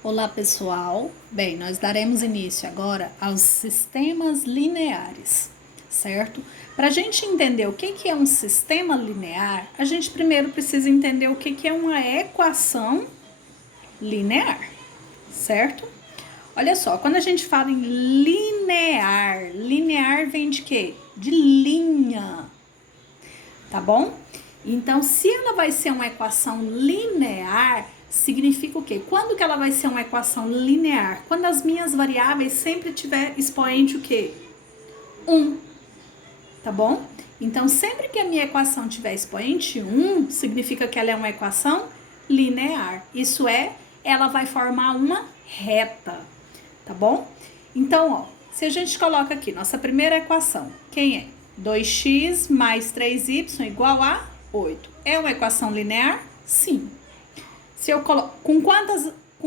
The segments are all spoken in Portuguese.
Olá, pessoal. Bem, nós daremos início agora aos sistemas lineares, certo? Para a gente entender o que é um sistema linear, a gente primeiro precisa entender o que é uma equação linear, certo? Olha só, quando a gente fala em linear, linear vem de quê? De linha, tá bom? Então, se ela vai ser uma equação linear, significa o quê? Quando que ela vai ser uma equação linear? Quando as minhas variáveis sempre tiver expoente o quê? 1, tá bom? Então, sempre que a minha equação tiver expoente 1, significa que ela é uma equação linear. Isso é, ela vai formar uma reta, tá bom? Então, ó, se a gente coloca aqui nossa primeira equação, quem é? 2x mais 3y igual a 8. É uma equação linear? Sim. Se eu coloco, com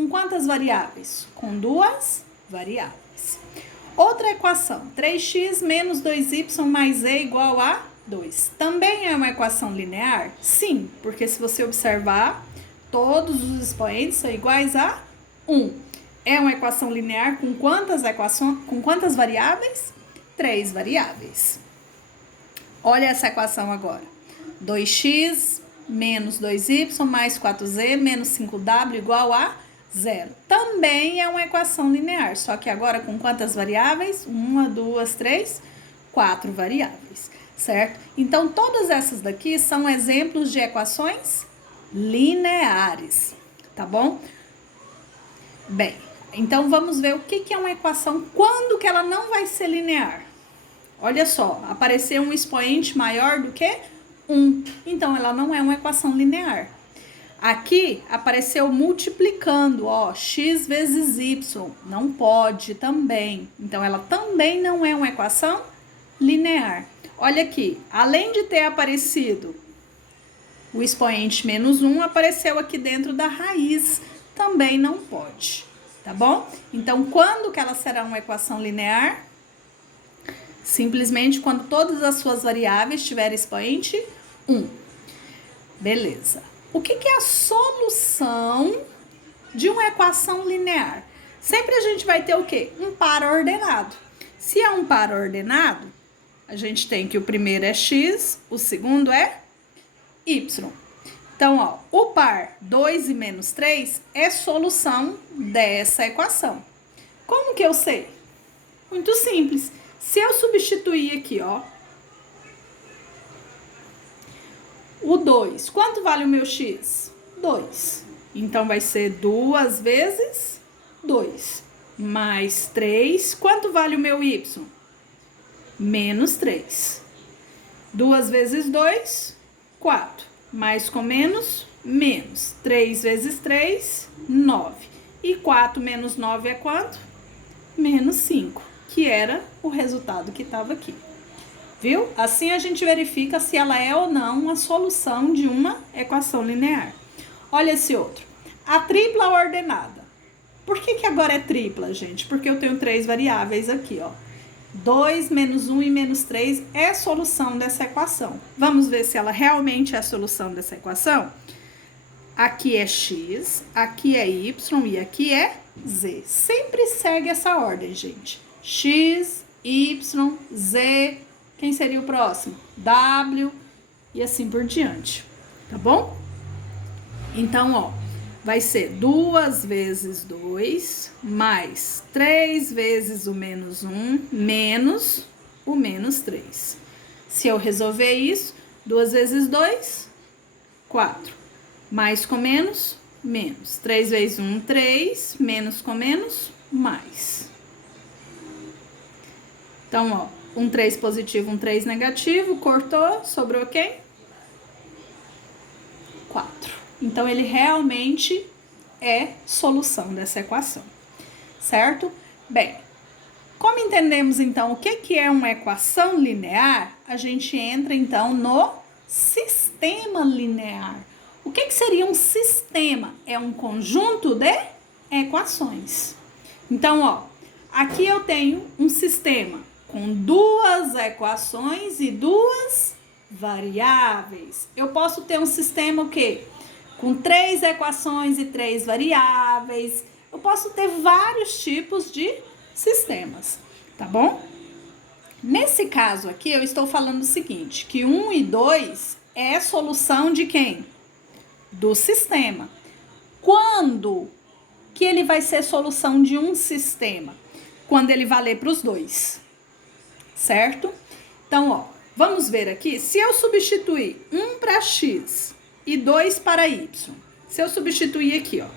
quantas variáveis? Com duas variáveis. Outra equação, 3x menos 2y mais z igual a 2. Também é uma equação linear? Sim, porque se você observar, todos os expoentes são iguais a 1. É uma equação linear com quantas variáveis? 3 variáveis. Olha essa equação agora. 2x menos 2y mais 4z menos 5w igual a 0. Também é uma equação linear, só que agora com quantas variáveis? 1, 2, 3, 4 variáveis, certo? Então, todas essas daqui são exemplos de equações lineares, tá bom? Bem, então vamos ver o que é uma equação, quando que ela não vai ser linear. Olha só, apareceu um expoente maior do que 1. Então, ela não é uma equação linear. Aqui, apareceu multiplicando, ó, x vezes y. Não pode também. Então, ela também não é uma equação linear. Olha aqui, além de ter aparecido o expoente menos 1, apareceu aqui dentro da raiz. Também não pode, tá bom? Então, quando que ela será uma equação linear? Simplesmente quando todas as suas variáveis tiverem expoente 1. Beleza. O que é a solução de uma equação linear? Sempre a gente vai ter o quê? Um par ordenado. Se é um par ordenado, a gente tem que o primeiro é x, o segundo é y. Então, ó, o par 2 e menos 3 é solução dessa equação. Como que eu sei? Muito simples. Se eu substituir aqui, ó, o 2, quanto vale o meu x? 2. Então, vai ser 2 vezes 2, mais 3. Quanto vale o meu y? Menos 3. 2 vezes 2, 4. Mais com menos, menos. 3 vezes 3, 9. E 4 menos 9 é quanto? Menos 5. Que era o resultado que estava aqui. Viu? Assim a gente verifica se ela é ou não uma solução de uma equação linear. Olha esse outro. A tripla ordenada. Por que agora é tripla, gente? Porque eu tenho 3 variáveis aqui, ó. 2 menos 1 e menos 3 é a solução dessa equação. Vamos ver se ela realmente é a solução dessa equação? Aqui é x, aqui é y e aqui é z. Sempre segue essa ordem, gente. X, Y, Z, quem seria o próximo? W e assim por diante, tá bom? Então, ó, vai ser 2 vezes 2 mais 3 vezes o menos 1 menos o menos 3. Se eu resolver isso, 2 vezes 2, 4. Mais com menos, menos. 3 vezes 1, 3. Menos com menos, mais. Então, ó, um 3 positivo, um 3 negativo, cortou, sobrou quem? 4. Então, ele realmente é solução dessa equação, certo? Bem, como entendemos, então, o que é uma equação linear, a gente entra, então, no sistema linear. O que seria um sistema? É um conjunto de equações. Então, ó, aqui eu tenho um sistema com 2 equações e 2 variáveis. Eu posso ter um sistema o quê? Com 3 equações e 3 variáveis, eu posso ter vários tipos de sistemas, tá bom? Nesse caso aqui, eu estou falando o seguinte, que 1 e 2 é solução de quem? Do sistema. Quando que ele vai ser solução de um sistema? Quando ele valer para os dois, certo? Então, ó, vamos ver aqui, se eu substituir 1 para x e 2 para y, se eu substituir aqui, ó,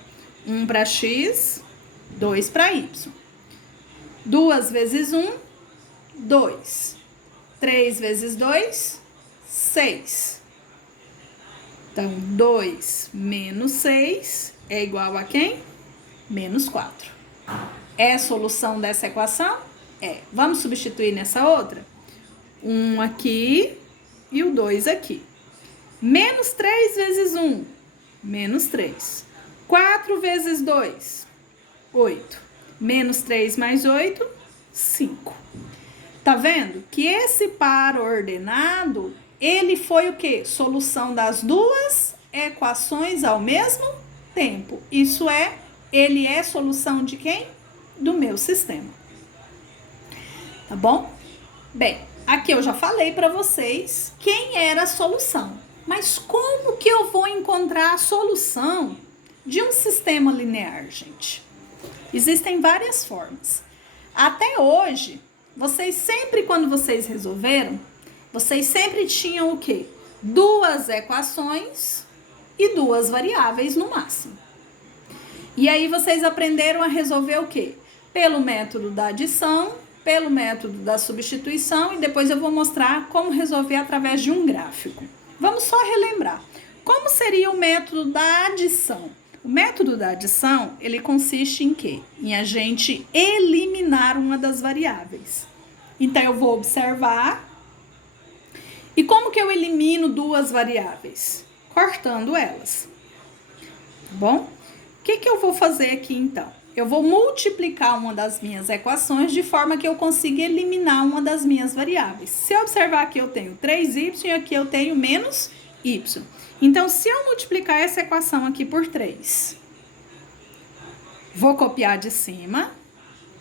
1 para x, 2 para y, 2 vezes 1, 2, 3 vezes 2, 6. Então, 2 menos 6 é igual a quem? Menos 4. É a solução dessa equação? É. Vamos substituir nessa outra? 1 aqui e o 2 aqui. Menos 3 vezes 1, menos 3. 4 vezes 2, 8. Menos 3 mais 8, 5. Tá vendo? Que esse par ordenado, ele foi o quê? Solução das duas equações ao mesmo tempo. Isso é, ele é solução de quem? Do meu sistema. Tá bom? Bem, aqui eu já falei para vocês quem era a solução. Mas como que eu vou encontrar a solução de um sistema linear, gente? Existem várias formas. Até hoje, vocês sempre, quando vocês resolveram, vocês sempre tinham o quê? 2 equações e 2 variáveis no máximo. E aí vocês aprenderam a resolver o quê? Pelo método da adição, pelo método da substituição, e depois eu vou mostrar como resolver através de um gráfico. Vamos só relembrar. Como seria o método da adição? O método da adição, ele consiste em quê? Em a gente eliminar uma das variáveis. Então, eu vou observar. E como que eu elimino 2 variáveis? Cortando elas. Tá bom? O que eu vou fazer aqui, então? Eu vou multiplicar uma das minhas equações de forma que eu consiga eliminar uma das minhas variáveis. Se eu observar aqui, eu tenho 3y e aqui eu tenho menos y. Então, se eu multiplicar essa equação aqui por 3, vou copiar de cima,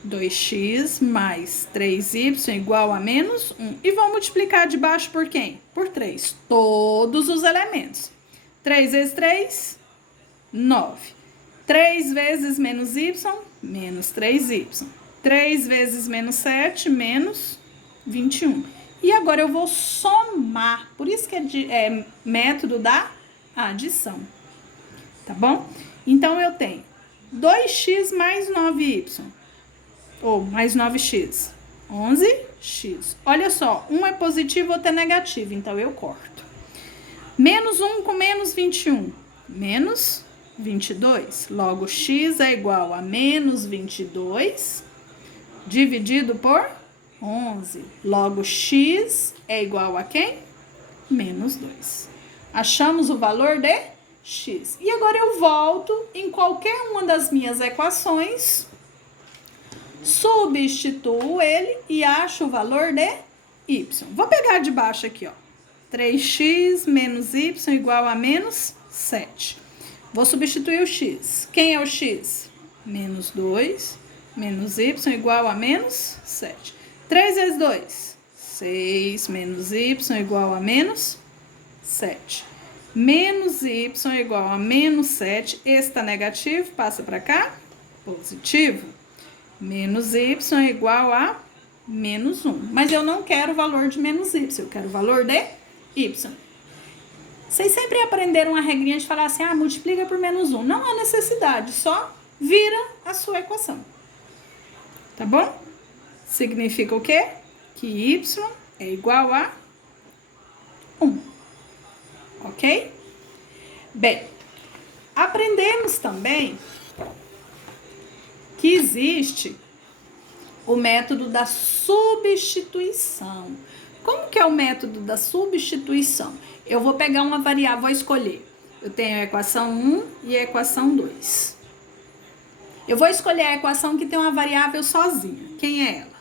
2x mais 3y igual a menos 1. E vou multiplicar de baixo por quem? Por 3. Todos os elementos. 3 vezes 3, 9. 3 vezes menos y, menos 3y. 3 vezes menos 7, menos 21. E agora eu vou somar. Por isso que é método da adição. Tá bom? Então, eu tenho 2x mais 9y. Ou mais 9x. 11x. Olha só, um é positivo, outro é negativo. Então, eu corto. Menos 1 com menos 21. Menos 22. Logo, x é igual a menos 22 dividido por 11. Logo, x é igual a quem? Menos 2. Achamos o valor de x. E agora eu volto em qualquer uma das minhas equações, substituo ele e acho o valor de y. Vou pegar de baixo aqui, ó. 3x menos y igual a menos 7. Vou substituir o x. Quem é o x? Menos 2 menos y igual a menos 7. 3 vezes 2, 6 menos y igual a menos 7. Menos y igual a menos 7. Esse está negativo, passa para cá, positivo. Menos y igual a menos 1. Mas eu não quero o valor de menos y, eu quero o valor de y. Vocês sempre aprenderam a regrinha de falar assim, multiplica por menos 1. Não há necessidade, só vira a sua equação. Tá bom? Significa o quê? Que y é igual a 1. Ok? Bem, aprendemos também que existe o método da substituição. Como que é o método da substituição? Eu vou pegar uma variável, vou escolher. Eu tenho a equação 1 e a equação 2. Eu vou escolher a equação que tem uma variável sozinha. Quem é ela?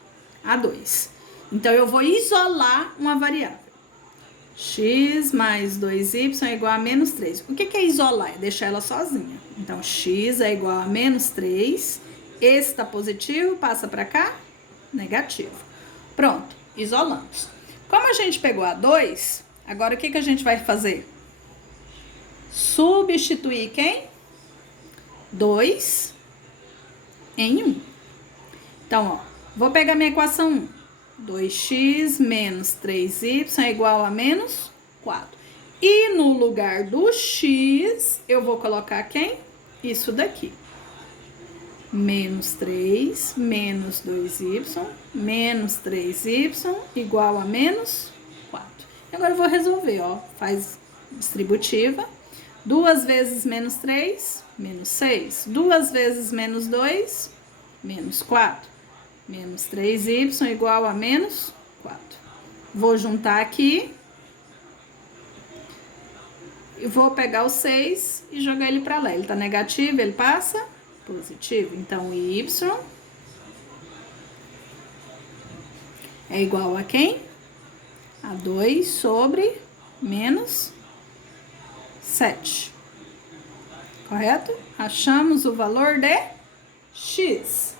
A 2. Então, eu vou isolar uma variável. X mais 2y é igual a menos 3. O que é isolar? É deixar ela sozinha. Então, x é igual a menos 3. Esse está positivo, passa para cá, negativo. Pronto, isolamos. Como a gente pegou a 2, agora o que a gente vai fazer? Substituir quem? 2 em 1. Então, ó, vou pegar minha equação 1. 2x menos 3y é igual a menos 4. E no lugar do x, eu vou colocar quem? Isso daqui. Menos 3 menos 2y menos 3y igual a menos 4. Agora eu vou resolver, ó. Faz distributiva. 2 vezes menos 3, menos 6. 2 vezes menos 2, menos 4. Menos 3y igual a menos 4. Vou juntar aqui. E vou pegar o 6 e jogar ele para lá. Ele tá negativo, ele passa positivo. Então, y é igual a quem? A 2 sobre menos 7. Correto? Achamos o valor de x.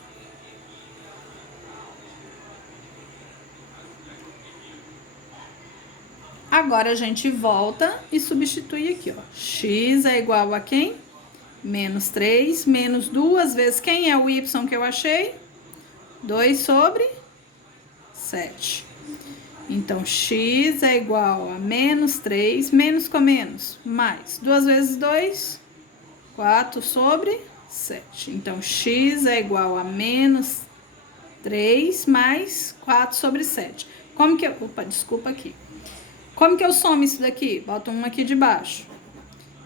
Agora a gente volta e substitui aqui, ó. X é igual a quem? Menos 3, menos 2 vezes quem é o y que eu achei? 2 sobre 7. Então, x é igual a menos 3, menos com menos, mais 2 vezes 2, 4 sobre 7. Então, x é igual a menos 3 mais 4 sobre 7. Como que eu... Opa, desculpa aqui. Como que eu somo isso daqui? Boto um aqui de baixo.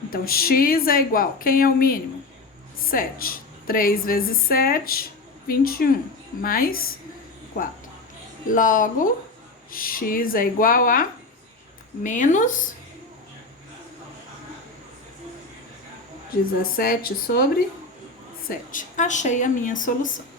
Então, x é igual... Quem é o mínimo? 7. 3 vezes 7, 21. Mais 4. Logo, x é igual a menos 17 sobre 7. Achei a minha solução.